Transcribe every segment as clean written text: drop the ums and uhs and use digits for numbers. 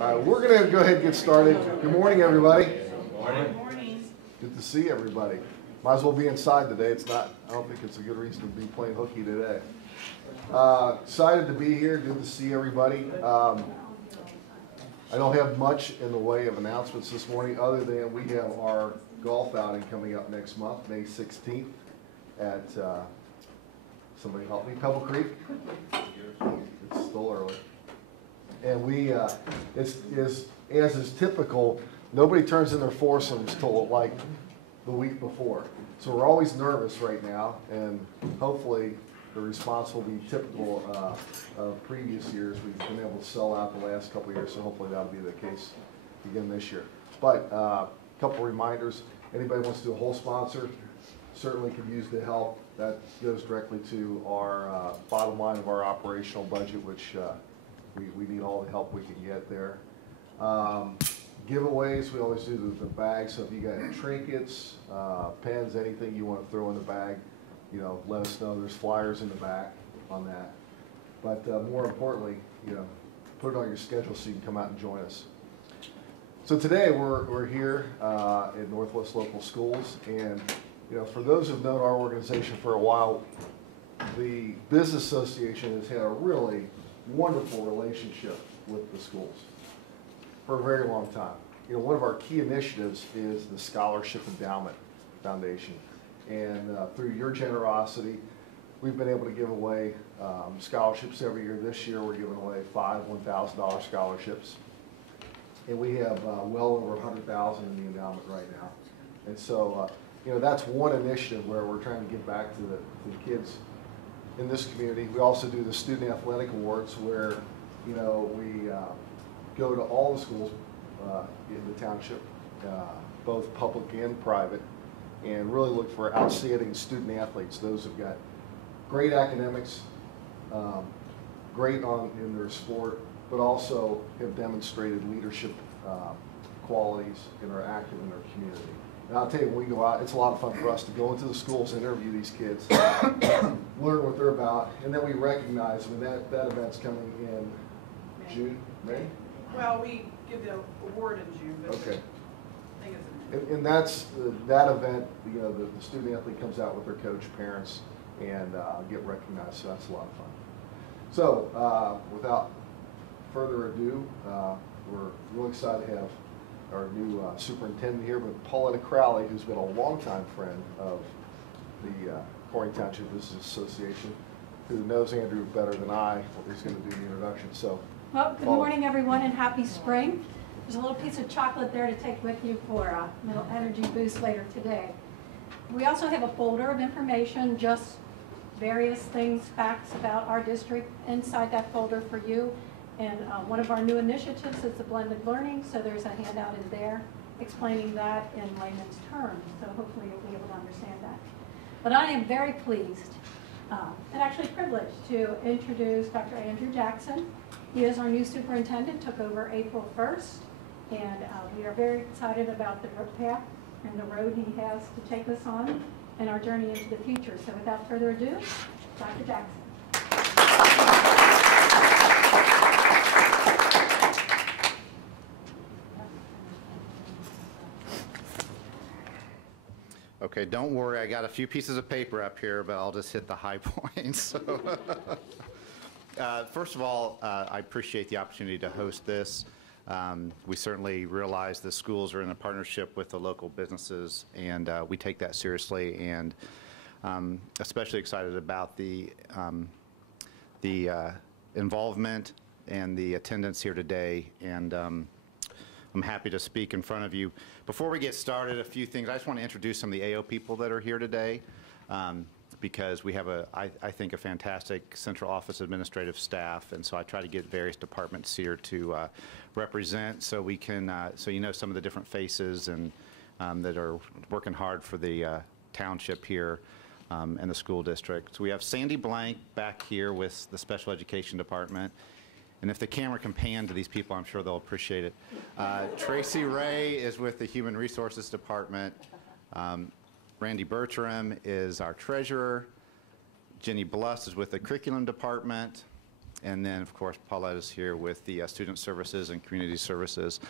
We're going to go ahead and get started. Good morning, everybody. Good morning. Good to see everybody. Might as well be inside today. I don't think it's a good reason to be playing hooky today. Excited to be here. Good to see everybody. I don't have much in the way of announcements this morning other than we have our golf outing coming up next month, May 16th at, somebody help me, Pebble Creek. It's still early. And we, as is typical, nobody turns in their foursomes till like the week before. So we're always nervous right now, and hopefully the response will be typical of previous years. We've been able to sell out the last couple of years, so hopefully that'll be the case again this year. But a couple reminders, anybody wants to do a whole sponsor, certainly could use the help. That goes directly to our bottom line of our operational budget, which we need all the help we can get there. Giveaways, we always do the bags, so if you got any trinkets, pens, anything you want to throw in the bag, you know, let us know. There's flyers in the back on that. But more importantly, you know, put it on your schedule so you can come out and join us. So today we're here at Northwest Local Schools, and you know, for those who've known our organization for a while, the Business Association has had a really wonderful relationship with the schools for a very long time. You know, one of our key initiatives is the Scholarship Endowment Foundation. And through your generosity, we've been able to give away scholarships every year. This year, we're giving away 5 $1,000 scholarships. And we have well over 100,000 in the endowment right now. And so, you know, that's one initiative where we're trying to give back to the kids in this community. We also do the Student Athletic Awards where, you know, we go to all the schools in the township, both public and private, and really look for outstanding student athletes. Those who've got great academics, great in their sport, but also have demonstrated leadership qualities and are active in their community. And I'll tell you, when we go out, it's a lot of fun for us to go into the schools, interview these kids, learn what they're about, and then we recognize when that event's coming in June, May? Well, we give the award in June, but okay. I think And that's that event. You know, the student athlete comes out with their coach, parents, and get recognized. So that's a lot of fun. So without further ado, we're really excited to have our new superintendent here, but Pauletta Crowley, who's been a longtime friend of the Colerain Township Business Association, who knows Andrew better than I, is going to do the introduction. So, well, good morning, everyone, and happy spring. There's a little piece of chocolate there to take with you for a little energy boost later today. We also have a folder of information, just various things, facts about our district inside that folder for you. And one of our new initiatives is the blended learning, so there's a handout in there explaining that in layman's terms. So hopefully you'll be able to understand that. But I am very pleased and actually privileged to introduce Dr. Andrew Jackson. He is our new superintendent, took over April 1st. And we are very excited about the path and the road he has to take us on and our journey into the future. So without further ado, Dr. Jackson. Okay, don't worry, I got a few pieces of paper up here, but I'll just hit the high points. So, first of all, I appreciate the opportunity to host this. We certainly realize the schools are in a partnership with the local businesses, and we take that seriously, and especially excited about the involvement and the attendance here today, and I'm happy to speak in front of you. Before we get started, a few things. I just want to introduce some of the AO people that are here today. Because we have I think, a fantastic central office administrative staff, and so I try to get various departments here to represent, so we can, so you know some of the different faces and that are working hard for the township here and the school district. So we have Sandy Blank back here with the special education department, and if the camera can pan to these people, I'm sure they'll appreciate it. Tracy Ray is with the human resources department. Randy Bertram is our treasurer. Jenny Bluss is with the curriculum department. And then, of course, Paulette is here with the student services and community services.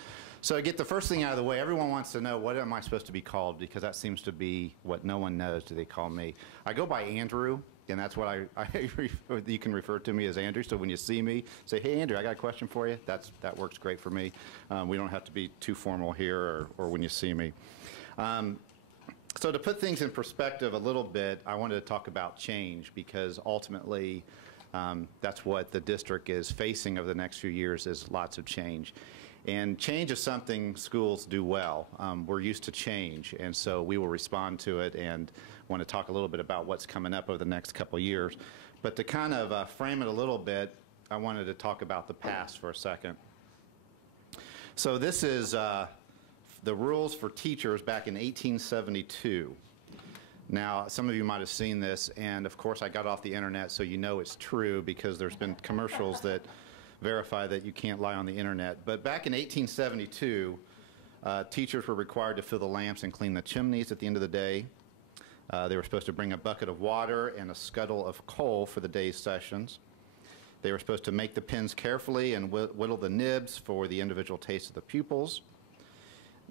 So I get the first thing out of the way. Everyone wants to know, what am I supposed to be called? Because that seems to be what no one knows. Do they call me? I go by Andrew, and that's what you can refer to me as Andrew. So when you see me, say, hey, Andrew, I got a question for you. That works great for me. We don't have to be too formal here or when you see me. So to put things in perspective a little bit, I wanted to talk about change, because ultimately that's what the district is facing over the next few years, is lots of change. And change is something schools do well. We're used to change, and so we will respond to it, and want to talk a little bit about what's coming up over the next couple of years. But to kind of frame it a little bit, I wanted to talk about the past for a second. So this is the rules for teachers back in 1872. Now, some of you might have seen this, and of course I got off the internet, so you know it's true, because there's been commercials that verify that you can't lie on the internet. But back in 1872, teachers were required to fill the lamps and clean the chimneys at the end of the day. They were supposed to bring a bucket of water and a scuttle of coal for the day's sessions. They were supposed to make the pens carefully and whittle the nibs for the individual taste of the pupils.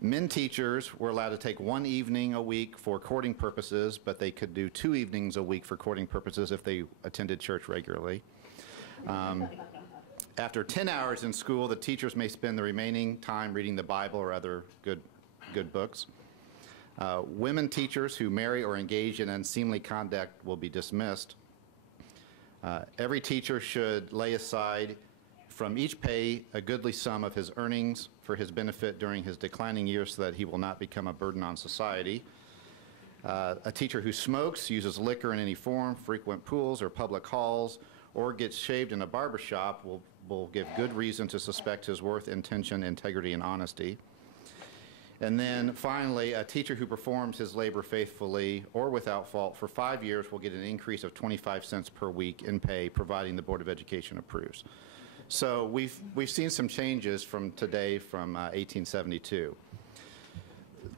Men teachers were allowed to take one evening a week for courting purposes, but they could do 2 evenings a week for courting purposes if they attended church regularly. After 10 hours in school, the teachers may spend the remaining time reading the Bible or other good books. Women teachers who marry or engage in unseemly conduct will be dismissed. Every teacher should lay aside from each pay a goodly sum of his earnings for his benefit during his declining years, so that he will not become a burden on society. A teacher who smokes, uses liquor in any form, frequent pools or public halls, or gets shaved in a barber shop will give good reason to suspect his worth, intention, integrity, and honesty. And then finally, a teacher who performs his labor faithfully or without fault for 5 years will get an increase of 25 cents per week in pay, providing the Board of Education approves. So we've seen some changes from today, from 1872.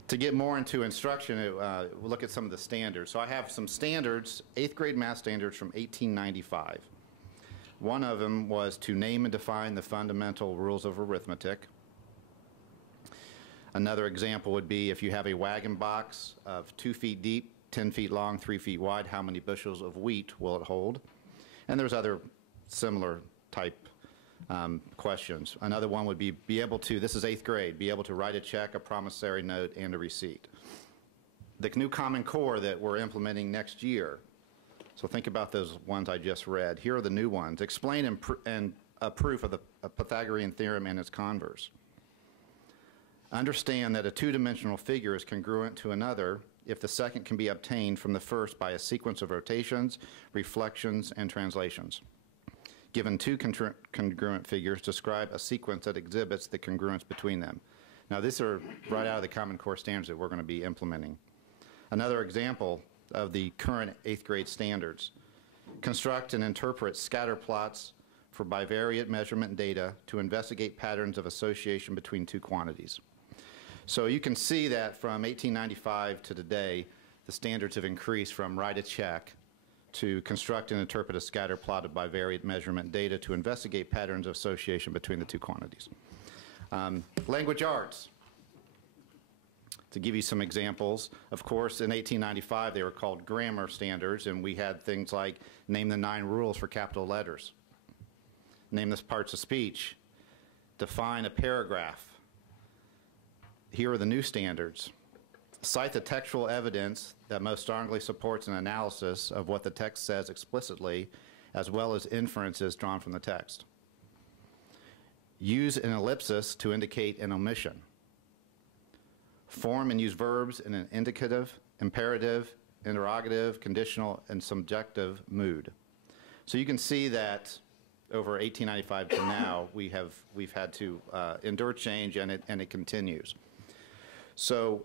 To get more into instruction, we'll look at some of the standards. So I have some standards, 8th grade math standards from 1895. One of them was to name and define the fundamental rules of arithmetic. Another example would be, if you have a wagon box of 2 feet deep, 10 feet long, 3 feet wide, how many bushels of wheat will it hold? And there's other similar type questions. Another one would be able to, this is 8th grade, be able to write a check, a promissory note, and a receipt. The new Common Core that we're implementing next year, so think about those ones I just read. Here are the new ones. Explain a proof of the Pythagorean theorem and its converse. Understand that a two-dimensional figure is congruent to another if the second can be obtained from the first by a sequence of rotations, reflections, and translations. Given two congruent figures, describe a sequence that exhibits the congruence between them. Now, these are right out of the Common Core standards that we're going to be implementing. Another example of the current 8th grade standards: construct and interpret scatter plots for bivariate measurement data to investigate patterns of association between two quantities. So you can see that from 1895 to today, the standards have increased from write a check to construct and interpret a scatter plot of bivariate measurement data to investigate patterns of association between the two quantities. Language arts. To give you some examples, of course, in 1895 they were called grammar standards, and we had things like name the 9 rules for capital letters, name the parts of speech, define a paragraph. Here are the new standards. Cite the textual evidence that most strongly supports an analysis of what the text says explicitly, as well as inferences drawn from the text. Use an ellipsis to indicate an omission. Form and use verbs in an indicative, imperative, interrogative, conditional, and subjective mood. So you can see that over 1895 to now, we've had to endure change, and it continues. So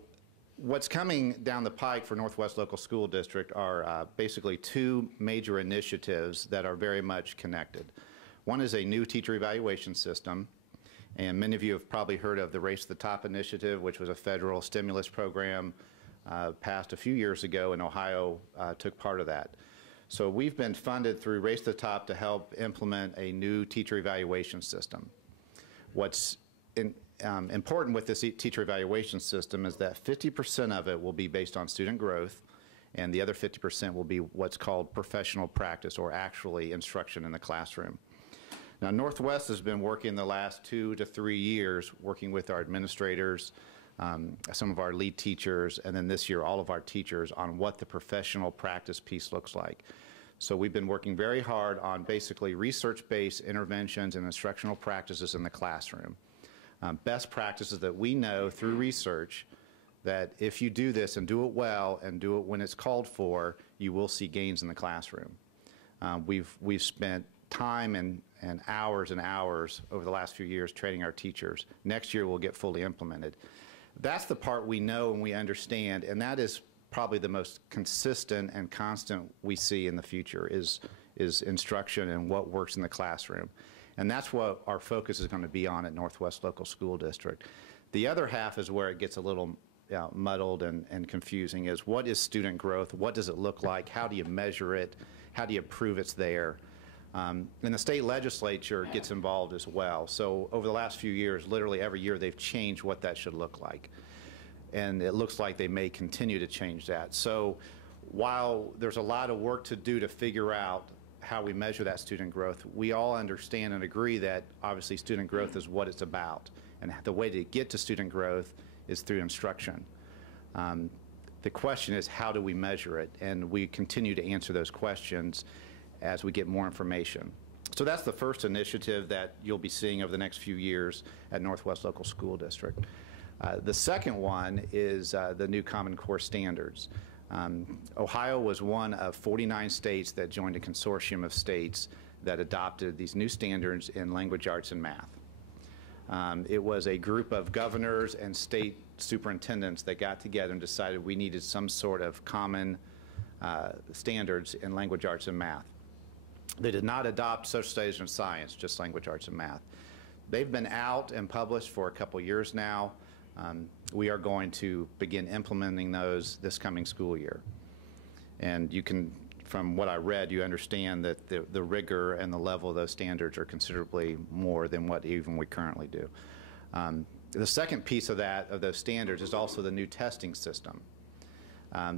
what's coming down the pike for Northwest Local School District are basically 2 major initiatives that are very much connected. One is a new teacher evaluation system, and many of you have probably heard of the Race to the Top initiative, which was a federal stimulus program passed a few years ago, and Ohio took part of that. So we've been funded through Race to the Top to help implement a new teacher evaluation system. What's important with this teacher evaluation system is that 50% of it will be based on student growth, and the other 50% will be what's called professional practice, or actually instruction in the classroom. Now, Northwest has been working the last 2 to 3 years, working with our administrators, some of our lead teachers, and then this year all of our teachers, on what the professional practice piece looks like. So we've been working very hard on basically research-based interventions and instructional practices in the classroom. Best practices that we know through research that if you do this and do it well and do it when it's called for, you will see gains in the classroom. We've spent time and hours and hours over the last few years training our teachers. Next year we'll get fully implemented. That's the part we know and we understand, and that is probably the most consistent and constant we see in the future is instruction and what works in the classroom. And that's what our focus is going to be on at Northwest Local School District. The other half is where it gets a little muddled and confusing, is what is student growth? What does it look like? How do you measure it? How do you prove it's there? And the state legislature gets involved as well. So over the last few years, literally every year, they've changed what that should look like. And it looks like they may continue to change that. So while there's a lot of work to do to figure out how we measure that student growth, we all understand and agree that obviously student growth is what it's about. And the way to get to student growth is through instruction. The question is, how do we measure it? And we continue to answer those questions as we get more information. So that's the first initiative that you'll be seeing over the next few years at Northwest Local School District. The second one is the new Common Core standards. Ohio was one of 49 states that joined a consortium of states that adopted these new standards in language arts and math. It was a group of governors and state superintendents that got together and decided we needed some sort of common standards in language arts and math. They did not adopt social studies and science, just language arts and math. They've been out and published for a couple years now. We are going to begin implementing those this coming school year. And you can, from what I read, you understand that the rigor and the level of those standards are considerably more than what even we currently do. The second piece of those standards is also the new testing system.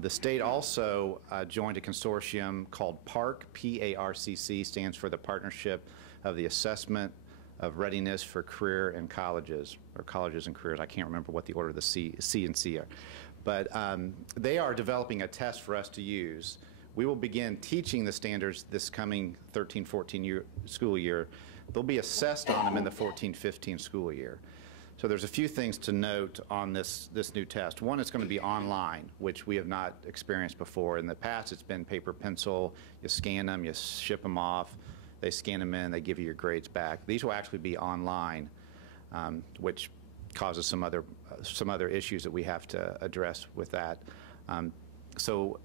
The state also joined a consortium called PARCC, P-A-R-C-C, stands for the Partnership of the Assessment of Readiness for Career and Colleges, or Colleges and Careers. I can't remember what the order of the C and C are. But they are developing a test for us to use. We will begin teaching the standards this coming 13-14 school year. They'll be assessed on them in the 14-15 school year. So there's a few things to note on this new test. One, it's going to be online, which we have not experienced before. In the past, it's been paper, pencil. You scan them, you ship them off. They scan them in, they give you your grades back. These will actually be online, which causes some other issues that we have to address with that. So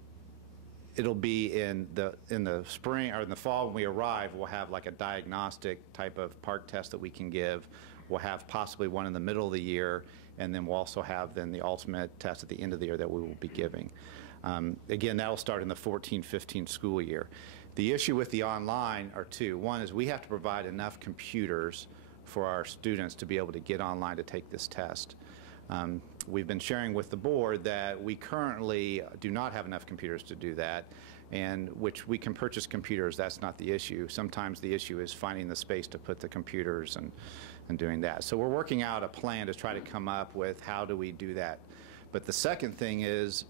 it'll be in the spring or in the fall when we arrive. We'll have like a diagnostic type of PARCC test that we can give. We'll have possibly one in the middle of the year, and then we'll also have then the ultimate test at the end of the year that we will be giving. Again, that will start in the 14-15 school year. The issue with the online are two. One is we have to provide enough computers for our students to be able to get online to take this test. We've been sharing with the board that we currently do not have enough computers to do that, and which we can purchase computers. That's not the issue. Sometimes the issue is finding the space to put the computers and doing that. So we're working out a plan to try to come up with how do we do that. But the second thing is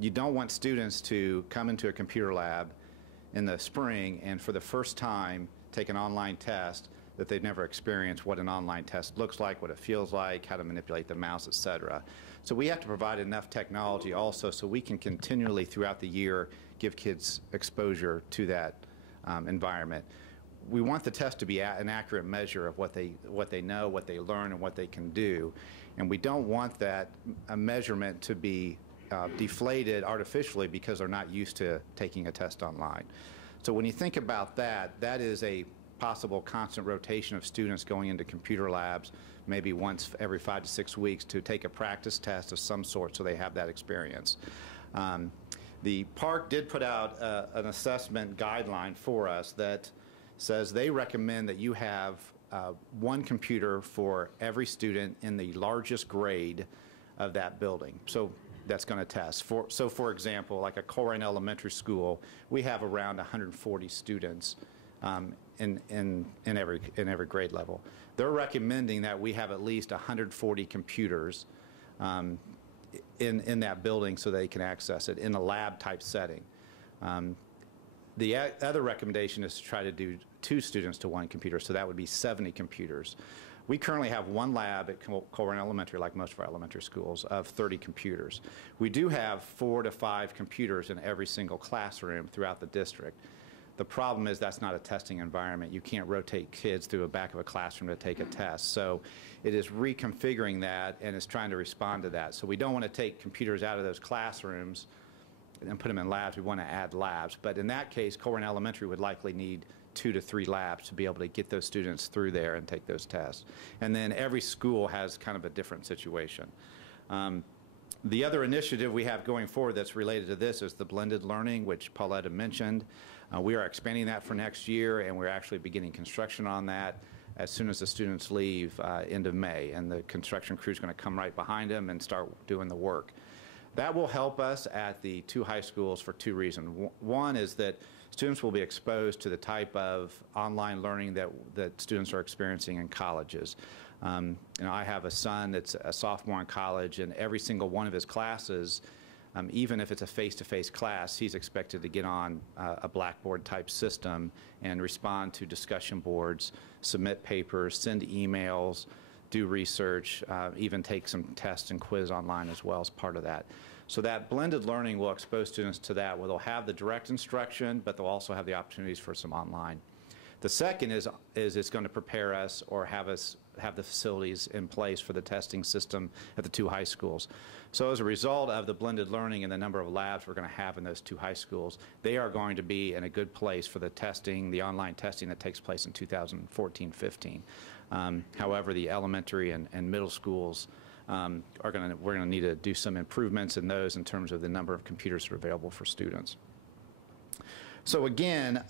you don't want students to come into a computer lab in the spring and for the first time take an online test that they've never experienced what an online test looks like, what it feels like, how to manipulate the mouse, et cetera. So we have to provide enough technology also so we can continually throughout the year give kids exposure to that environment. We want the test to be an accurate measure of what they know, what they learn, and what they can do. And we don't want that measurement to be deflated artificially because they're not used to taking a test online. So when you think about that, that is a possible constant rotation of students going into computer labs maybe once every 5 to 6 weeks to take a practice test of some sort so they have that experience. The park did put out an assessment guideline for us that says they recommend that you have one computer for every student in the largest grade of that building. So that's going to test. For example, like a Colerain Elementary School, we have around 140 students in every grade level. They're recommending that we have at least 140 computers in that building so they can access it in a lab type setting. The other recommendation is to try to do 2 students to 1 computer, so that would be 70 computers. We currently have 1 lab at Colerain Elementary, like most of our elementary schools, of 30 computers. We do have 4 to 5 computers in every single classroom throughout the district. The problem is that's not a testing environment. You can't rotate kids through the back of a classroom to take a test. So it is reconfiguring that, and it's trying to respond to that. So we don't want to take computers out of those classrooms and put them in labs. We want to add labs. But in that case, Colerain Elementary would likely need 2 to 3 labs to be able to get those students through there and take those tests. And then every school has kind of a different situation. The other initiative we have going forward that's related to this is the blended learning, which Pauletta mentioned. We are expanding that for next year, and we're actually beginning construction on that as soon as the students leave end of May. And the construction crew is going to come right behind them and start doing the work. That will help us at the 2 high schools for 2 reasons. One is that students will be exposed to the type of online learning that students are experiencing in colleges. I have a son that's a sophomore in college, and every single one of his classes, even if it's a face-to-face class, he's expected to get on a Blackboard type system and respond to discussion boards, submit papers, send emails, do research, even take some tests and quiz online as well as part of that. So that blended learning will expose students to that, where they'll have the direct instruction, but they'll also have the opportunities for some online. The second is it's going to prepare us or have the facilities in place for the testing system at the 2 high schools. So as a result of the blended learning and the number of labs we're going to have in those 2 high schools, they are going to be in a good place for the testing, the online testing that takes place in 2014-15. However, the elementary and middle schools we're going to need to do some improvements in those in terms of the number of computers that are available for students. So again,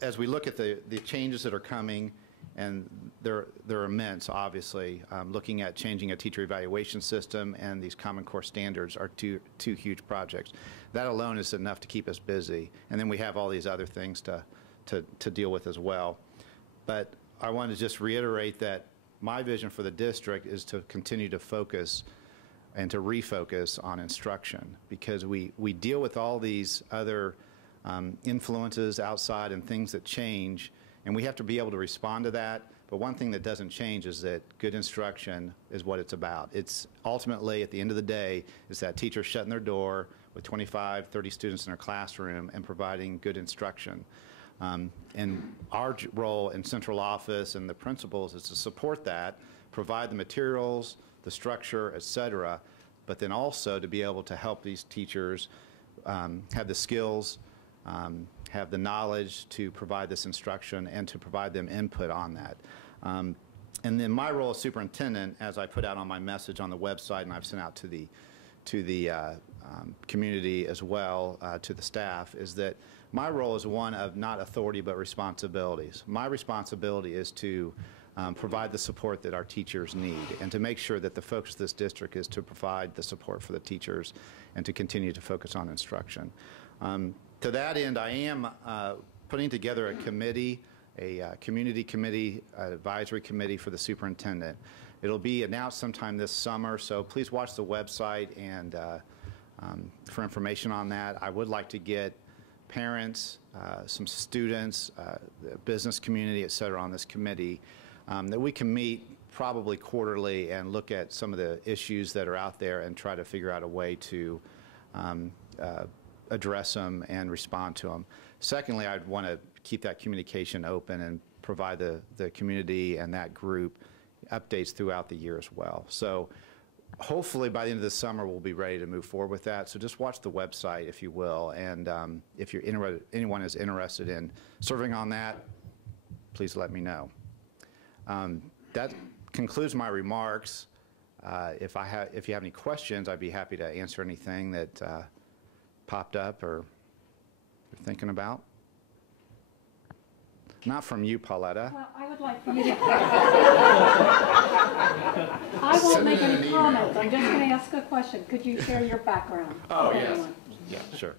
as we look at the changes that are coming, and they're immense, obviously, looking at changing a teacher evaluation system and these Common Core standards are two huge projects. That alone is enough to keep us busy, and then we have all these other things to deal with as well. But I want to just reiterate that my vision for the district is to continue to focus and to refocus on instruction, because we deal with all these other influences outside and things that change, and we have to be able to respond to that. But one thing that doesn't change is that good instruction is what it's about. It's ultimately, at the end of the day, is that teacher shutting their door with 25, 30 students in their classroom and providing good instruction. And our role in central office and the principals is to support that, provide the materials, the structure, et cetera, but then also to be able to help these teachers have the skills, have the knowledge to provide this instruction and to provide them input on that. And then my role as superintendent, as I put out on my message on the website and I've sent out to the community as well, to the staff, is that my role is one of not authority but responsibilities. My responsibility is to provide the support that our teachers need and to make sure that the focus of this district is to provide the support for the teachers and to continue to focus on instruction. To that end, I am putting together a committee, a community committee, advisory committee for the superintendent. It'll be announced sometime this summer, so please watch the website and for information on that. I would like to get parents, some students, the business community, et cetera, on this committee, that we can meet probably quarterly and look at some of the issues that are out there and try to figure out a way to address them and respond to them. Secondly, I'd want to keep that communication open and provide the community and that group updates throughout the year as well. So hopefully by the end of the summer we'll be ready to move forward with that. So just watch the website, if you will, and if anyone is interested in serving on that, please let me know. That concludes my remarks. If you have any questions, I'd be happy to answer anything that popped up or you're thinking about? Not from you, Pauletta. Well, I would like for you to. I won't Send make it in any an email. comments. I'm just going to ask a question. Could you share your background? Oh, with yes. everyone? Yeah, sure.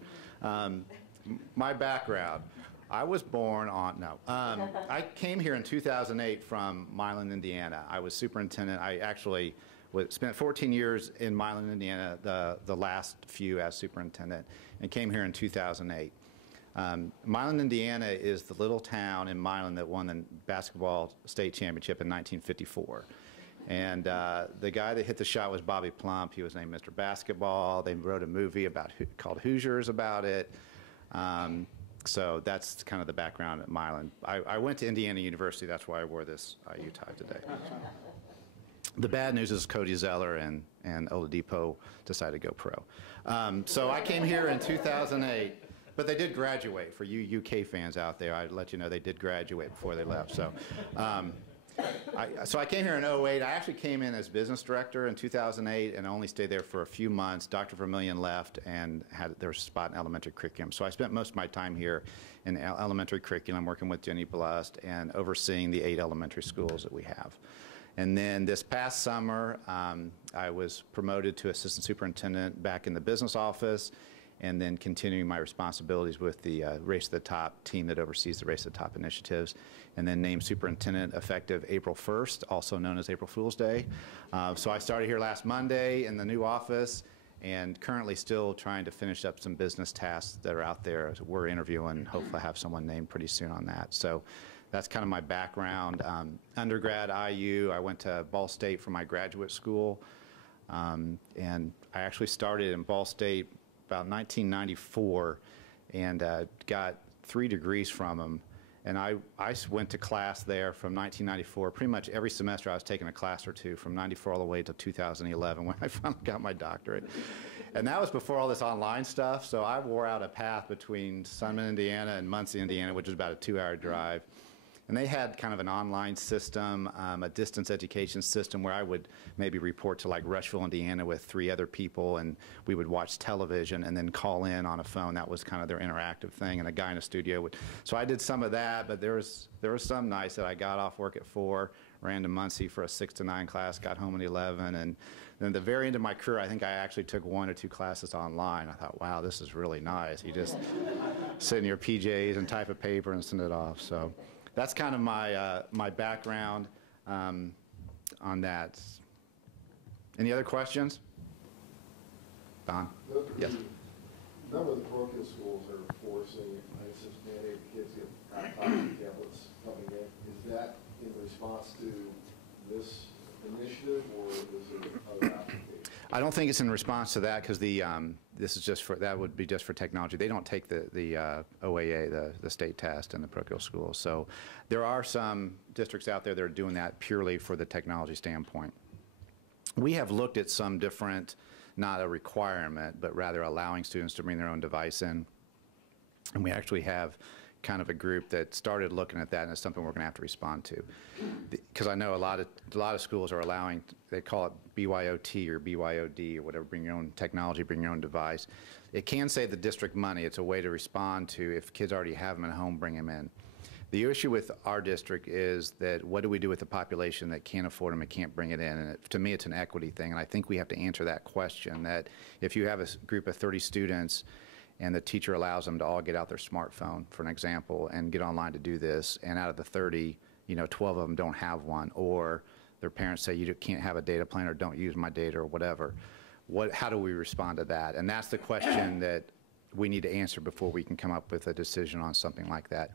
My background, I was born on, no. I came here in 2008 from Milan, Indiana. I was superintendent. I actually spent 14 years in Milan, Indiana, the last few as superintendent, and came here in 2008. Milan, Indiana is the little town in Milan that won the basketball state championship in 1954. And the guy that hit the shot was Bobby Plump. He was named Mr. Basketball. They wrote a movie called Hoosiers about it. So that's kind of the background at Milan. I went to Indiana University. That's why I wore this IU tie today. The bad news is Cody Zeller and Oladipo decided to go pro. So I came here in 2008. But they did graduate. For you UK fans out there, I'd let you know they did graduate before they left. So, so I came here in 08. I actually came in as business director in 2008 and only stayed there for a few months. Dr. Vermillion left and there was a spot in elementary curriculum. So I spent most of my time here in elementary curriculum, working with Jenny Blust and overseeing the 8 elementary schools that we have. And then this past summer, I was promoted to assistant superintendent back in the business office, and then continuing my responsibilities with the Race to the Top team that oversees the Race to the Top initiatives, and then named superintendent effective April 1st, also known as April Fool's Day. So I started here last Monday in the new office, and currently still trying to finish up some business tasks that are out there. We're interviewing, hopefully have someone named pretty soon on that. So that's kind of my background. Undergrad, IU, I went to Ball State for my graduate school, and I actually started in Ball State about 1994 and got 3 degrees from them. And I went to class there from 1994. Pretty much every semester I was taking a class or two from 94 all the way to 2011 when I finally got my doctorate. And that was before all this online stuff, so I wore out a path between Sunman, Indiana and Muncie, Indiana, which is about a 2-hour drive. And they had kind of an online system, a distance education system where I would maybe report to like Rushville, Indiana with 3 other people, and we would watch television and then call in on a phone. That was kind of their interactive thing, and a guy in a studio would. So I did some of that, but there was some nights that I got off work at 4, ran to Muncie for a 6 to 9 class, got home at 11, and then at the very end of my career, I think I actually took 1 or 2 classes online. I thought, wow, this is really nice. You just sit in your PJs and type a paper and send it off. So that's kind of my background on that. Any other questions? Don? Yes. A number of the parochial schools are forcing, I guess, mandated kids to get laptops and tablets coming in. Is that in response to this initiative, or is it other applications? I don't think it's in response to that, because this is just that would be just for technology. They don't take the OAA, the state test, in the parochial schools. So there are some districts out there that are doing that purely for the technology standpoint. We have looked at some different, not a requirement, but rather allowing students to bring their own device in. And we actually have kind of a group that started looking at that, and it's something we're going to have to respond to. Because I know a lot of schools are allowing, they call it BYOT or BYOD or whatever, bring your own technology, bring your own device. It can save the district money. It's a way to respond to, if kids already have them at home, bring them in. The issue with our district is that what do we do with the population that can't afford them and can't bring it in? And to me, it's an equity thing, and I think we have to answer that question, that if you have a group of 30 students and the teacher allows them to all get out their smartphone, for an example, and get online to do this, and out of the 30, 12 of them don't have one, or their parents say you can't have a data plan or don't use my data or whatever. How do we respond to that? And that's the question that we need to answer before we can come up with a decision on something like that.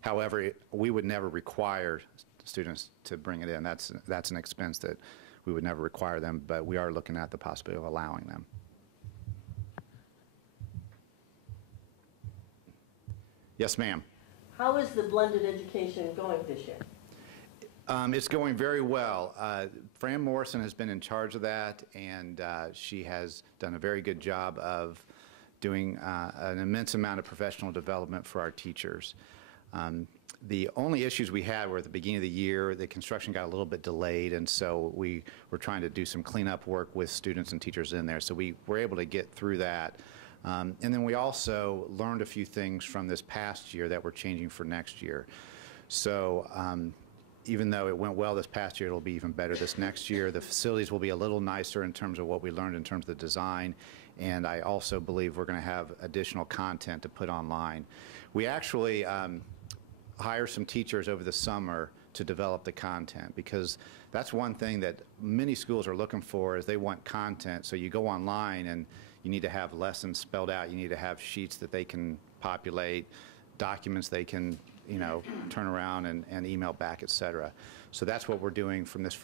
However, we would never require students to bring it in. That's an expense that we would never require them, but we are looking at the possibility of allowing them. Yes, ma'am. How is the blended education going this year? It's going very well. Fran Morrison has been in charge of that, and she has done a very good job of doing an immense amount of professional development for our teachers. The only issues we had were at the beginning of the year, the construction got a little bit delayed, and so we were trying to do some cleanup work with students and teachers in there. So we were able to get through that. And then we also learned a few things from this past year that we're changing for next year. So even though it went well this past year, it'll be even better this next year. The facilities will be a little nicer in terms of what we learned in terms of the design, and I also believe we're going to have additional content to put online. We actually hire some teachers over the summer to develop the content, because that's one thing that many schools are looking for, is they want content. So you go online and you need to have lessons spelled out, you need to have sheets that they can populate, documents they can, you know, turn around and email back, etc. So that's what we're doing from this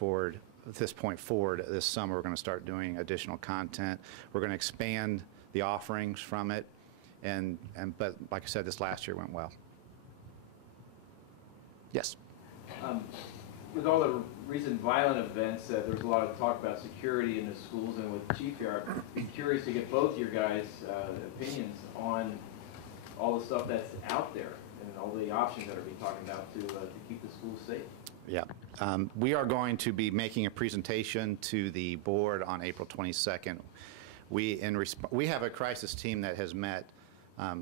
point forward. This summer we're going to start doing additional content. We're going to expand the offerings from it, but like I said, this last year went well. Yes. With all the recent violent events, there's a lot of talk about security in the schools, and with Chief here, I'm curious to get both your guys' opinions on all the stuff that's out there and all the options that are being talked about to keep the schools safe. Yeah. We are going to be making a presentation to the board on April 22nd. We have a crisis team that has met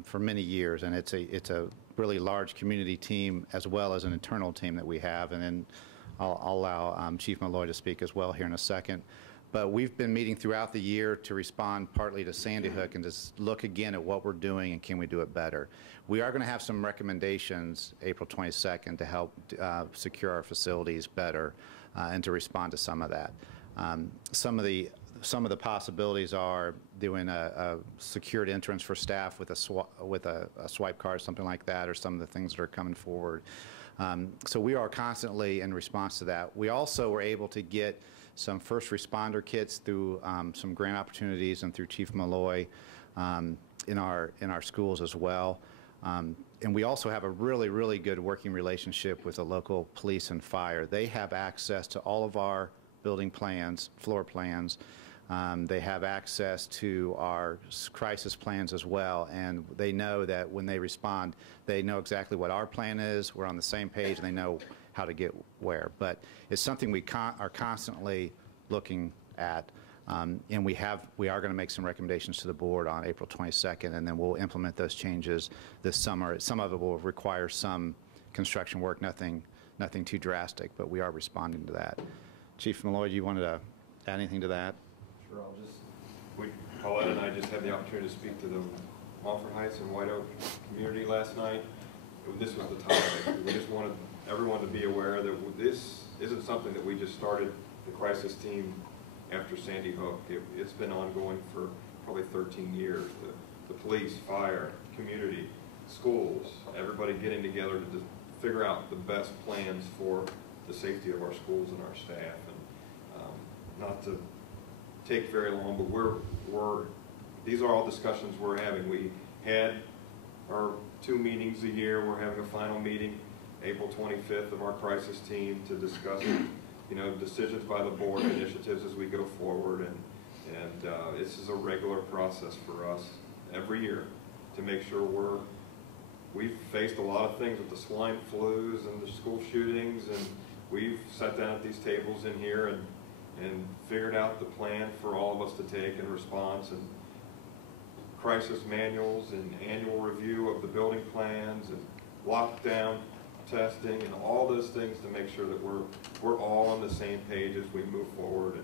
for many years, and it's a really large community team as well as an internal team that we have, and then I'll allow Chief Malloy to speak as well here in a second. But we've been meeting throughout the year to respond partly to Sandy Hook and just look again at what we're doing and can we do it better. We are going to have some recommendations April 22nd to help secure our facilities better and to respond to some of that. Some of the possibilities are doing a secured entrance for staff with a swipe card, something like that, or some of the things that are coming forward. So we are constantly in response to that. We also were able to get some first responder kits through some grant opportunities and through Chief Malloy in our schools as well. And we also have a really, really good working relationship with the local police and fire. They have access to all of our building plans, floor plans. They have access to our crisis plans as well, and they know that when they respond, they know exactly what our plan is, we're on the same page, and they know how to get where. But it's something we are constantly looking at, and we are going to make some recommendations to the board on April 22nd, and then we'll implement those changes this summer. Some of it will require some construction work, nothing too drastic, but we are responding to that. Chief Malloy, do you want to add anything to that? Sure, Paulette and I just had the opportunity to speak to the Montfort Heights and White Oak community last night. This was the topic. We just wanted everyone to be aware that this isn't something that we just started the crisis team after Sandy Hook. It's been ongoing for probably 13 years. The police, fire, community, schools, everybody getting together to figure out the best plans for the safety of our schools and our staff. And not to take very long, but these are all discussions we're having. We had our 2 meetings a year. We're having a final meeting April 25th of our crisis team to discuss, you know, decisions by the board, initiatives as we go forward, and this is a regular process for us every year to make sure we've faced a lot of things with the swine flus and the school shootings, and we've sat down at these tables in here and figured out the plan for all of us to take in response, and crisis manuals and annual review of the building plans and lockdown testing and all those things to make sure that we're all on the same page as we move forward.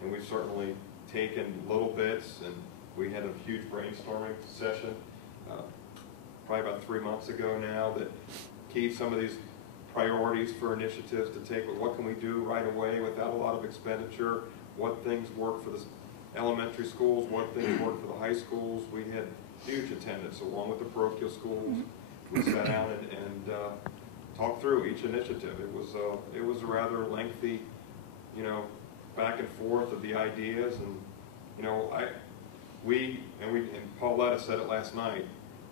And we've certainly taken little bits, and we had a huge brainstorming session probably about 3 months ago now that keyed some of these priorities for initiatives to take. What can we do right away without a lot of expenditure? What things work for the elementary schools? What things work for the high schools? We had huge attendance along with the parochial schools. We sat down and talked through each initiative. It was a rather lengthy, you know, back and forth of the ideas, and you know, and Pauletta said it last night.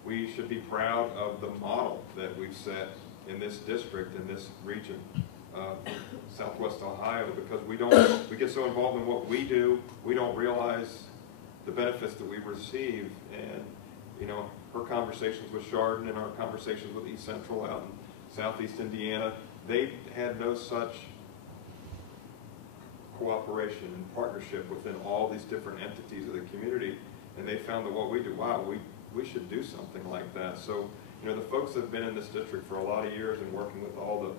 We should be proud of the model that we've set in this district, in this region, Southwest Ohio, because we get so involved in what we do, we don't realize the benefits that we receive. And you know, her conversations with Chardon and our conversations with East Central out in Southeast Indiana, they had no such cooperation and partnership within all these different entities of the community and they found that what we do, wow, we should do something like that. So, you know, the folks that have been in this district for a lot of years and working with all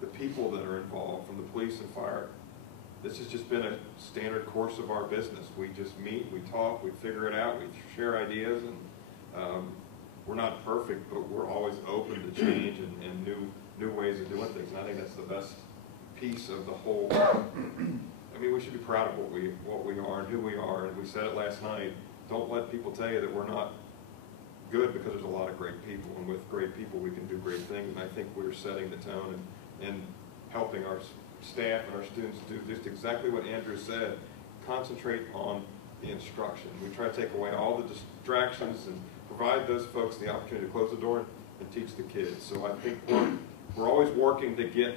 the people that are involved, from the police and fire, this has just been a standard course of our business. We just meet, we talk, we figure it out, we share ideas, and we're not perfect, but we're always open to change and new ways of doing things. And I think that's the best piece of the whole. I mean, we should be proud of what we are and who we are. And we said it last night. Don't let people tell you that we're not good, because there's a lot of great people, and with great people we can do great things. And I think we're setting the tone and helping our staff and our students do just exactly what Andrew said. Concentrate on the instruction. We try to take away all the distractions and provide those folks the opportunity to close the door and teach the kids. So I think we're always working to get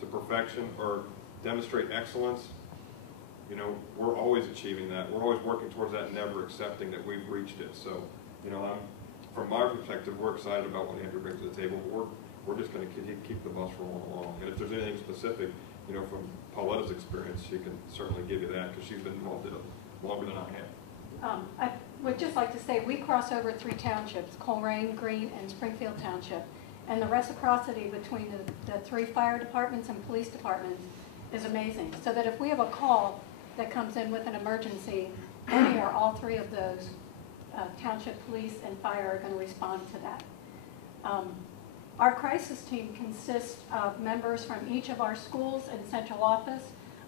to perfection or demonstrate excellence. You know, we're always achieving that. We're always working towards that, never accepting that we've reached it. So, you know, from my perspective, we're excited about what Andrew brings to the table. We're just going to keep the bus rolling along. And if there's anything specific, you know, from Pauletta's experience, she can certainly give you that, because she's been involved in it longer than I have. I would just like to say we cross over 3 townships, Colerain, Green, and Springfield Township. And the reciprocity between the 3 fire departments and police departments is amazing. So that if we have a call that comes in with an emergency, any or all 3 of those township police and fire are going to respond to that. Our crisis team consists of members from each of our schools and central office.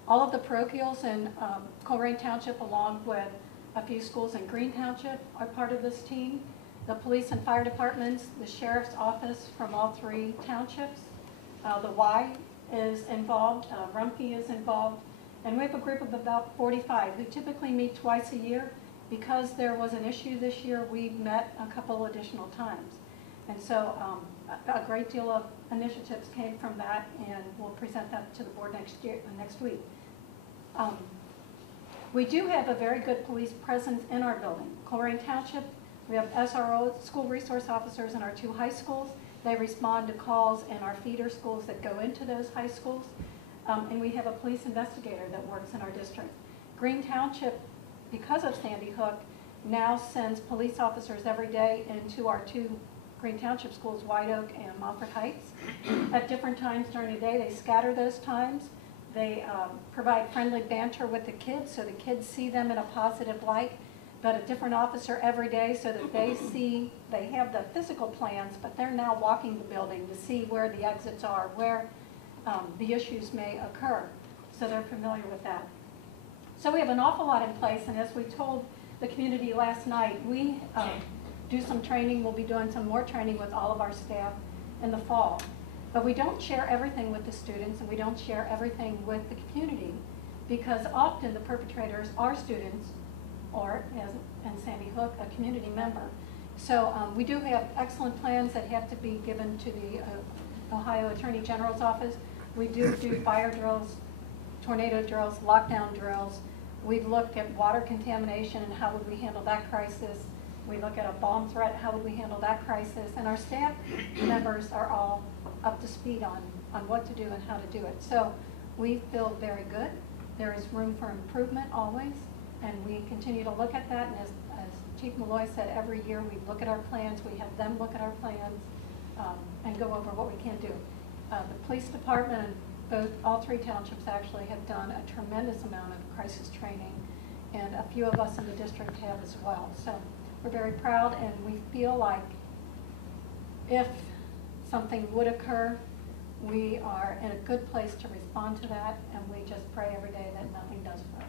All of the parochials in Colerain Township, along with a few schools in Green Township, are part of this team. The police and fire departments, the sheriff's office from all 3 townships. The Y is involved, Rumpke is involved, and we have a group of about 45 who typically meet twice a year. Because there was an issue this year, we met a couple additional times. And so a great deal of initiatives came from that, and we'll present that to the board next week. We do have a very good police presence in our building. Colerain Township, we have SRO, school resource officers, in our 2 high schools. They respond to calls in our feeder schools that go into those high schools. And we have a police investigator that works in our district. Green Township, because of Sandy Hook, now sends police officers every day into our 2 Green Township schools, White Oak and Moffett Heights. At different times during the day, they scatter those times. They provide friendly banter with the kids, so the kids see them in a positive light, but a different officer every day, so that they have the physical plans, but they're now walking the building to see where the exits are, where the issues may occur, so they're familiar with that. So we have an awful lot in place, and as we told the community last night, we do some training. We'll be doing some more training with all of our staff in the fall. But we don't share everything with the students, and we don't share everything with the community, because often the perpetrators are students, or, as in Sandy Hook, a community member. So we do have excellent plans that have to be given to the Ohio Attorney General's office. We do fire drills, tornado drills, lockdown drills. We look at water contamination and how would we handle that crisis. We look at a bomb threat, how would we handle that crisis. And our staff members are all up to speed on what to do and how to do it. So we feel very good. There is room for improvement always, and we continue to look at that. And as Chief Malloy said, every year we look at our plans, we have them look at our plans, and go over what we can do. The police department and all 3 townships actually have done a tremendous amount of crisis training, and a few of us in the district have as well. So we're very proud, and we feel like if something would occur, we are in a good place to respond to that, and we just pray every day that nothing does occur.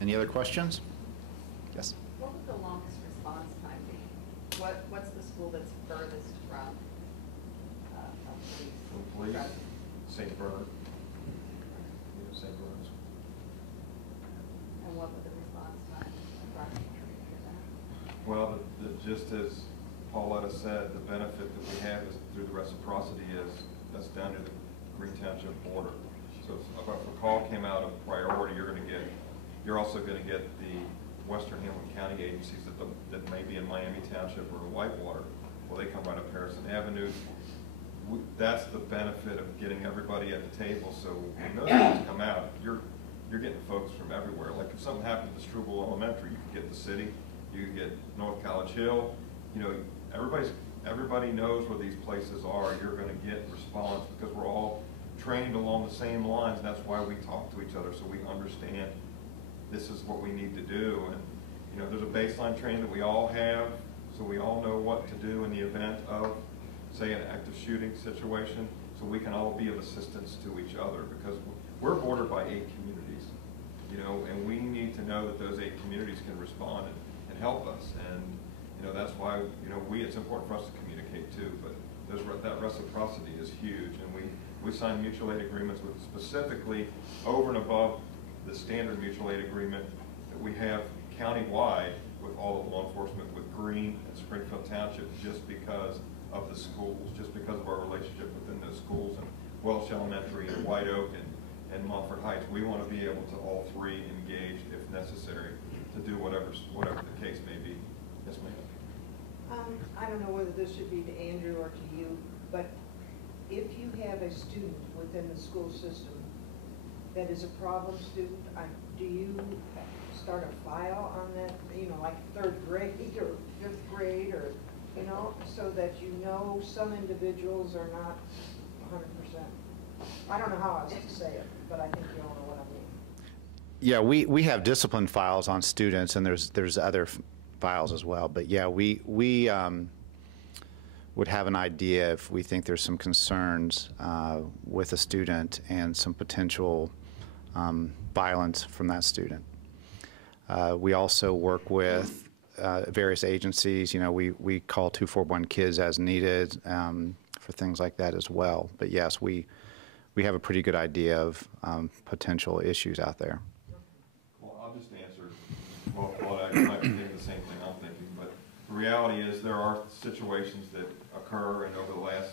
Any other questions? Yes. What would the longest response time be? What's the school that's furthest from Police, St. Bernard. St. Bernard's. And what would the response time approximately be for that? Well, just as Pauletta said, the benefit that we have is through the reciprocity is that's down to the Green Township border. So if a call came out of priority, you're also going to get the Western Hamilton County agencies that may be in Miami Township or Whitewater. Well, they come right up Harrison Avenue. That's the benefit of getting everybody at the table. So when those things come out, you're getting folks from everywhere. Like if something happened to Struble Elementary, you could get the city, you could get North College Hill. You know, everybody knows where these places are. You're going to get response because we're all trained along the same lines, and that's why we talk to each other, so we understand this is what we need to do. And you know, there's a baseline training that we all have, so we all know what to do in the event of, say, an active shooting situation, so we can all be of assistance to each other, because we're bordered by 8 communities, you know, and we need to know that those 8 communities can respond and help us. And you know, that's why, you know, it's important for us to communicate too, but that reciprocity is huge, and we sign mutual aid agreements with specifically over and above the standard mutual aid agreement that we have countywide with all of law enforcement, with Greene and Springfield Township, just because of the schools, just because of our relationship within those schools, and Welsh Elementary and White Oak and Montford Heights. We want to be able to all 3 engage if necessary to do whatever the case may be. Yes, ma'am. I don't know whether this should be to Andrew or to you, but if you have a student within the school system that is a problem student, do you start a file on that, you know, like 3rd grade or 5th grade, or, you know, so that you know some individuals are not 100%? I don't know how else to say it, but I think you all know what I mean. Yeah, we have discipline files on students, and there's other files as well. But yeah, we would have an idea if we think there's some concerns with a student and some potential violence from that student. We also work with various agencies. You know, we call 241 kids as needed for things like that as well. But yes, we have a pretty good idea of potential issues out there. Well, I'll just answer. Well, I might be thinking the same thing I'm thinking, but the reality is there are situations that occur, and over the last,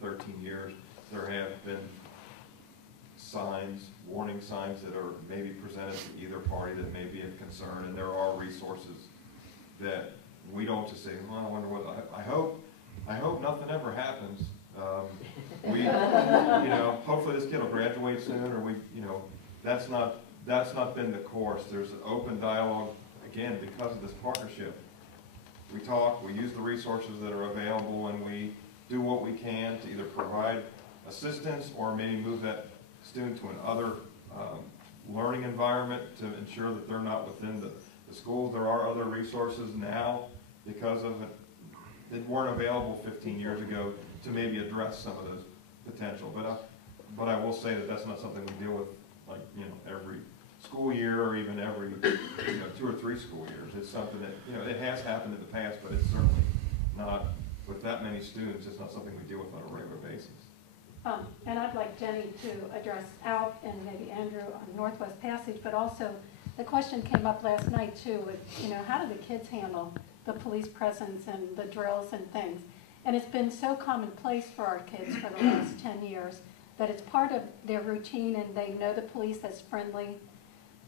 13 years, there have been signs, warning signs that are maybe presented to either party that may be of concern, and there are resources that we don't just say, well, I wonder what, I hope nothing ever happens. Hopefully this kid will graduate soon, or that's not been the course. There's an open dialogue, again, because of this partnership. We talk, we use the resources that are available, and we do what we can to either provide assistance or maybe move that student to another learning environment to ensure that they're not within the schools. There are other resources now because of it that weren't available 15 years ago to maybe address some of those potential. But I will say that that's not something we deal with every school year or even every 2 or 3 school years. It's something that it has happened in the past, but it's certainly not with that many students. It's not something we deal with on a regular basis. And I'd like Jenny to address Alp and maybe Andrew on Northwest Passage, but also the question came up last night too with, how do the kids handle the police presence and the drills and things? And it's been so commonplace for our kids for the last 10 years that it's part of their routine, and they know the police as friendly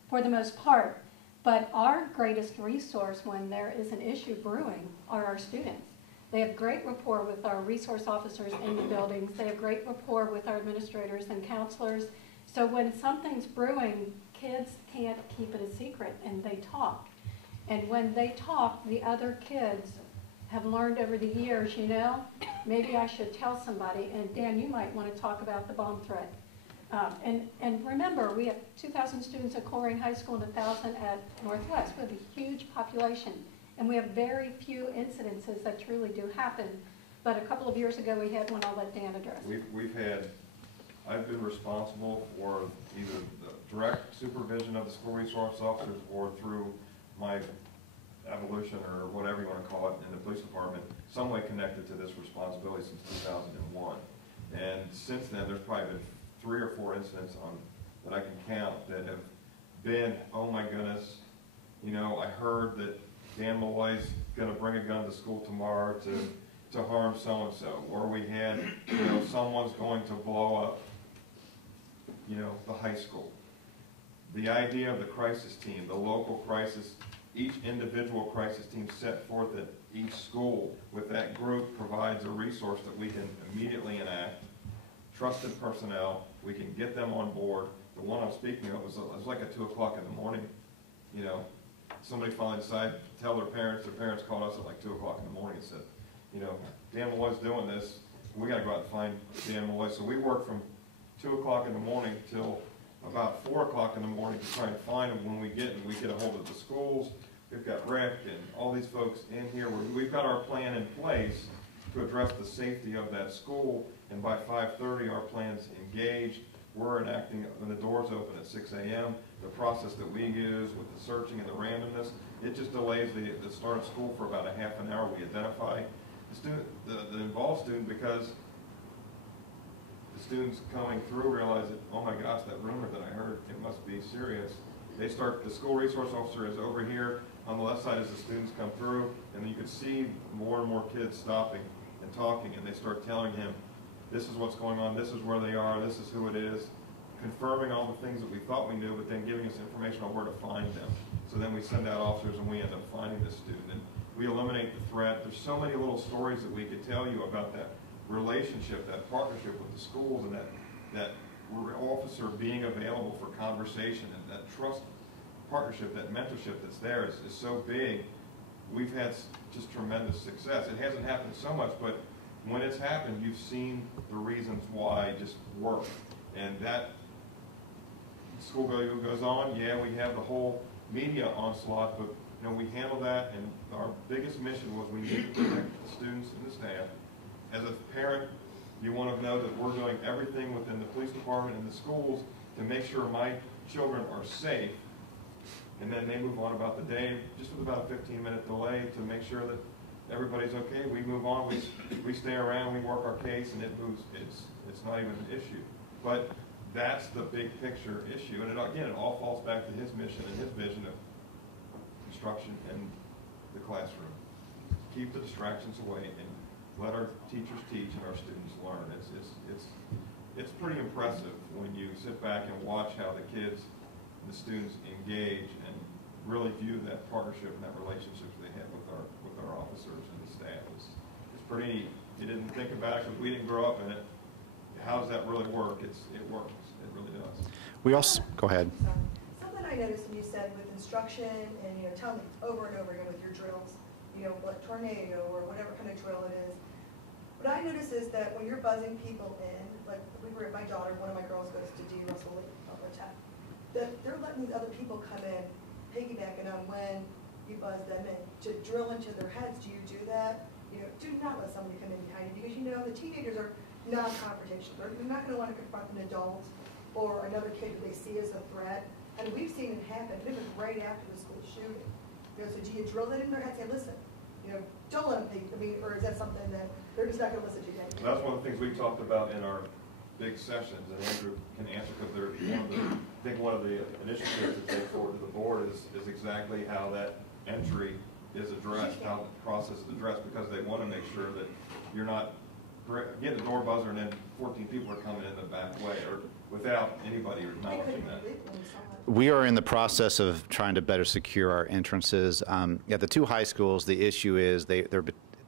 for the most part. But our greatest resource when there is an issue brewing are our students. They have great rapport with our resource officers in the buildings. They have great rapport with our administrators and counselors. So when something's brewing, kids can't keep it a secret, and they talk. And when they talk, the other kids have learned over the years, maybe I should tell somebody, and Dan, you might want to talk about the bomb threat. And remember, we have 2,000 students at Colerain High School and 1,000 at Northwest. We have a huge population, and we have very few incidences that truly do happen. But a couple of years ago, we had one I'll let Dan address. I've been responsible for either the direct supervision of the school resource officers or through my evolution or whatever you want to call it in the police department, some way connected to this responsibility since 2001. And since then, there's probably been 3 or 4 incidents that I can count that have been, oh my goodness, I heard that Dan Malloy's going to bring a gun to school tomorrow to harm so-and-so. Or we had, someone's going to blow up, the high school. The idea of the crisis team, the local crisis, each individual crisis team set forth at each school with that group provides a resource that we can immediately enact. Trusted personnel, we can get them on board, the one I'm speaking of was like at 2 o'clock in the morning, you know. Somebody finally decided to tell their parents called us at like 2 o'clock in the morning and said, you know, Dan Malloy's doing this, we gotta go out and find Dan Malloy. So we worked from 2 o'clock in the morning till about 4 o'clock in the morning to try and find them. When we get a hold of the schools. We've got Rick and all these folks in here. We've got our plan in place to address the safety of that school, and by 5:30 our plan's engaged. We're enacting when the doors open at 6 a.m. The process that we use with the searching and the randomness, it just delays the start of school for about a half an hour. We identify the student, the involved student, because the students coming through realize that, oh my gosh, that rumor that I heard, it must be serious. They start, the school resource officer is over here on the left side as the students come through, and then you can see more and more kids stopping and talking, and they start telling him, this is what's going on, this is where they are, this is who it is, confirming all the things that we thought we knew, but then giving us information on where to find them. So then we send out officers and we end up finding the student, and we eliminate the threat. There's so many little stories that we could tell you about that relationship, that partnership with the schools, and that officer being available for conversation, and that trust partnership, that mentorship that's there is so big. We've had just tremendous success. It hasn't happened so much, but when it's happened, you've seen the reasons why it just work. And that school goes on, yeah, we have the whole media onslaught, but you know, we handle that, and our biggest mission was we need to protect the students and the staff. As a parent, you want to know that we're doing everything within the police department and the schools to make sure my children are safe, and then they move on about the day, just with about a 15-minute delay to make sure that everybody's okay. We move on, we stay around, we work our case, and it moves. It's not even an issue. But that's the big picture issue, and again, it all falls back to his mission and his vision of instruction in the classroom. Keep the distractions away and let our teachers teach and our students learn. It's pretty impressive when you sit back and watch how the kids and the students engage and really view that partnership and that relationship they have with our officers and the staff. It's pretty neat. You didn't think about it because we didn't grow up in it. How does that really work? It works. It really does. We also, go ahead. Something I noticed when you said with instruction and, you know, tell me over and over again with your drills, you know, like tornado or whatever kind of drill it is. What I notice is that when you're buzzing people in, like my daughter, one of my girls goes to D. Russell Tech, that they're letting these other people come in, piggybacking on when you buzz them in, to drill into their heads. Do you do that? You know, do not let somebody come in behind you, because you know the teenagers are non-confrontational. They're not going to want to confront an adult or another kid that they see as a threat. And we've seen it happen. It was right after the school shooting. You know, so do you drill that in their head? Say, listen, you know, don't let them think. I mean, or is that something that they're just not going to listen to you? That's one of the things we talked about in our big sessions, and Andrew can answer, because they're I think one of the initiatives to take forward to the board is exactly how that entry is addressed, how the process is addressed, because they want to make sure that you're not getting the door buzzer and then 14 people are coming in the back way, or without anybody acknowledging that. We are in the process of trying to better secure our entrances. At the two high schools, the issue is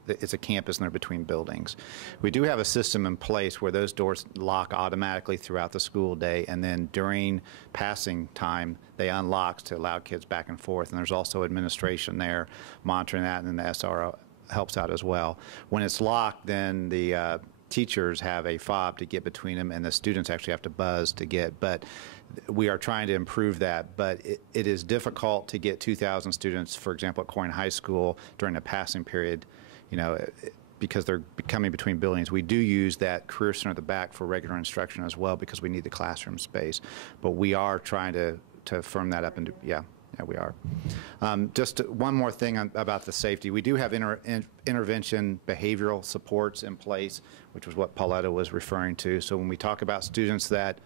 it's a campus and they're between buildings. We do have a system in place where those doors lock automatically throughout the school day, and then during passing time, they unlock to allow kids back and forth. And there's also administration there monitoring that, and then the SRO helps out as well. When it's locked, then the teachers have a fob to get between them, and the students actually have to buzz to get. But we are trying to improve that, but it is difficult to get 2,000 students, for example, at Colerain High School during a passing period, you know, because they're coming between buildings. We do use that career center at the back for regular instruction as well, because we need the classroom space. But we are trying to firm that up, and yeah, we are. Just one more thing about the safety. We do have intervention behavioral supports in place, which was what Pauletta was referring to. So when we talk about students that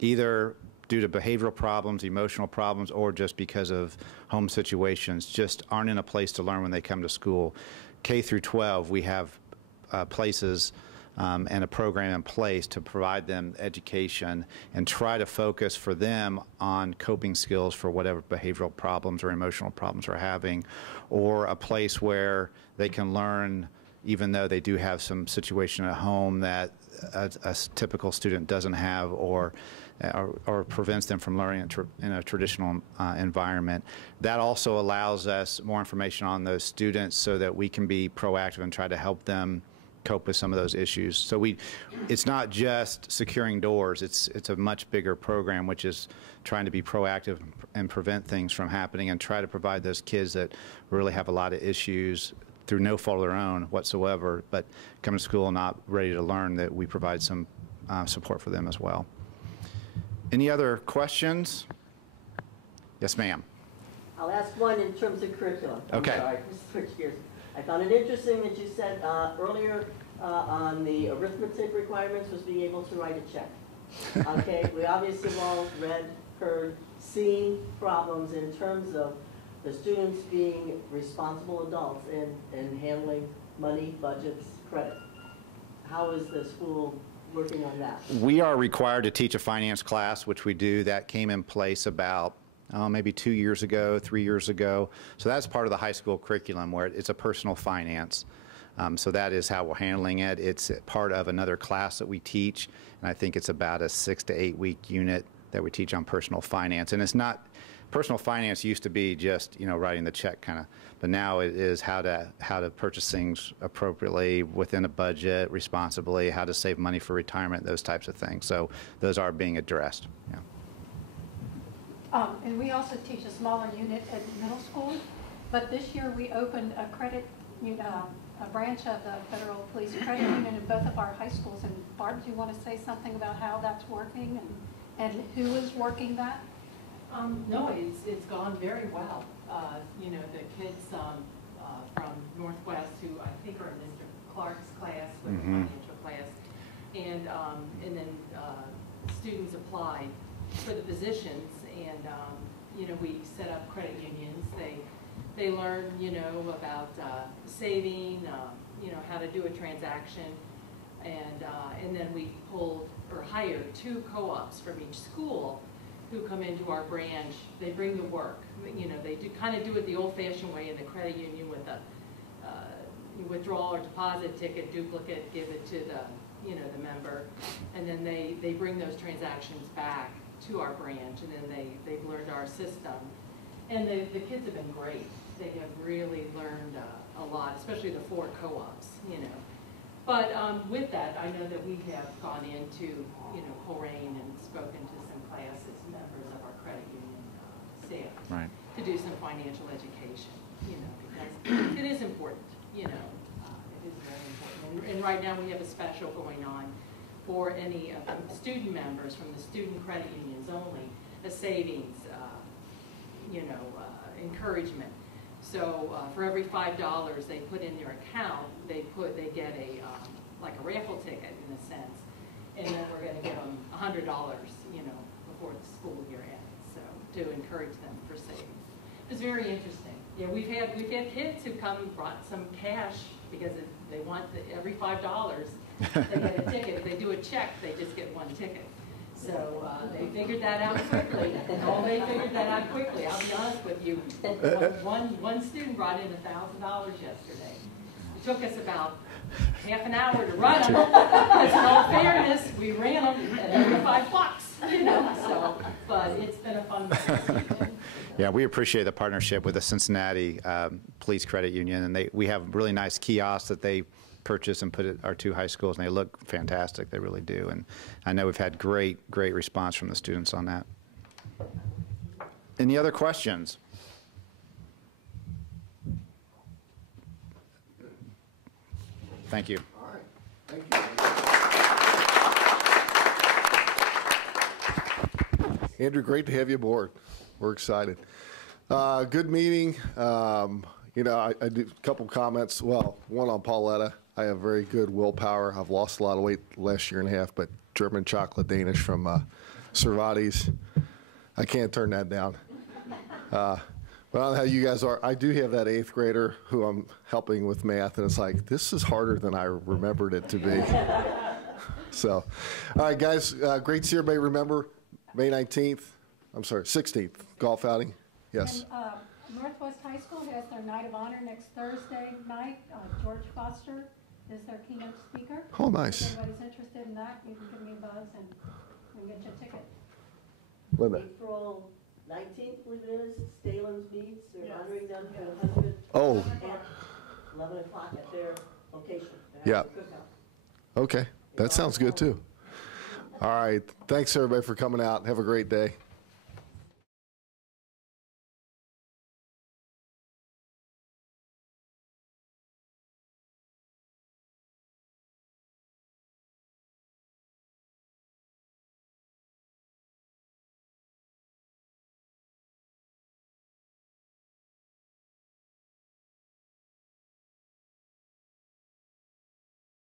either due to behavioral problems, emotional problems, or just because of home situations, just aren't in a place to learn when they come to school, K through 12, we have places and a program in place to provide them education and try to focus for them on coping skills for whatever behavioral problems or emotional problems they're having, or a place where they can learn even though they do have some situation at home that a typical student doesn't have, or or prevents them from learning in a traditional environment. That also allows us more information on those students so that we can be proactive and try to help them cope with some of those issues. So it's not just securing doors, it's a much bigger program, which is trying to be proactive and prevent things from happening and try to provide those kids that really have a lot of issues through no fault of their own whatsoever, but come to school not ready to learn, that we provide some support for them as well. Any other questions? Yes, ma'am. I'll ask one in terms of curriculum. Okay. I'm sorry, just switch gears. I found it interesting that you said earlier on the arithmetic requirements was being able to write a check. Okay, we obviously have all read, heard, seen problems in terms of the students being responsible adults in handling money, budgets, credit. How is the school working on that? We are required to teach a finance class, which we do. That came in place about maybe 2 years ago, 3 years ago. So that's part of the high school curriculum where it's a personal finance. So that is how we're handling it. It's part of another class that we teach, and I think it's about a 6 to 8 week unit that we teach on personal finance. And it's not, personal finance used to be just, writing the check kind of, but now it is how to purchase things appropriately within a budget, responsibly, how to save money for retirement, those types of things. So those are being addressed. Yeah. And we also teach a smaller unit at middle school, but this year we opened a credit, a branch of the Federal Police Credit Union in both of our high schools. And Barb, do you want to say something about how that's working and who is working that? No, it's gone very well. The kids from Northwest, who I think are in Mr. Clark's class with the financial class, and then students apply for the positions, and we set up credit unions. They learn about saving, how to do a transaction, and then we pulled or hired 2 co-ops from each school who come into our branch. They bring the work. They kind of do it the old-fashioned way in the credit union with a withdrawal or deposit ticket, duplicate, give it to the member, and then they bring those transactions back to our branch, and then they've learned our system. And the kids have been great. They have really learned a lot, especially the 4 co-ops, But with that, I know that we have gone into, Colerain and spoken to some classes, members of our credit union staff, Right. to do some financial education, because it is important, it is very important. And right now we have a special going on for any of the student members from the student credit unions only, a savings, encouragement. So for every $5 they put in their account, they get a like a raffle ticket in a sense, and then we're going to give them $100, before the school year ends. So to encourage them for savings, it's very interesting. Yeah, we've had kids who come and brought some cash because they want every $5 they get a ticket. If they do a check, they just get 1 ticket. So they figured that out quickly. They figured that out quickly. I'll be honest with you. One student brought in $1,000 yesterday. It took us about half an hour to run them. Because in all fairness, we ran them at every $5, So, but it's been a fun one. Yeah, we appreciate the partnership with the Cincinnati Police Credit Union, and we have really nice kiosks that they purchase and put at our 2 high schools, and they look fantastic. They really do, and I know we've had great response from the students on that. Any other questions? Thank you. All right, thank you. Andrew, great to have you aboard. We're excited. Good meeting. I do a couple comments. Well, one on Pauletta. I have very good willpower. I've lost a lot of weight the last year and a half, but German chocolate Danish from Cervati's, I can't turn that down. But I don't know how you guys are. I do have that 8th grader who I'm helping with math, and it's like, this is harder than I remembered it to be. So, all right, guys, great to see everybody. Remember, May 16th, golf outing. Yes. And, Northwest High School has their Night of Honor next Thursday night. George Foster is their keynote speaker. Oh, nice. If anybody's interested in that, you can give me a buzz and we'll get you a ticket. Linda. April 19th, believe it is, Stalen's meets, they're Yes, honoring them for yes. the 100. Oh. At 11 o'clock at their location. They're Yeah. having a cookout. Okay, that sounds good too. All right, thanks everybody for coming out. Have a great day.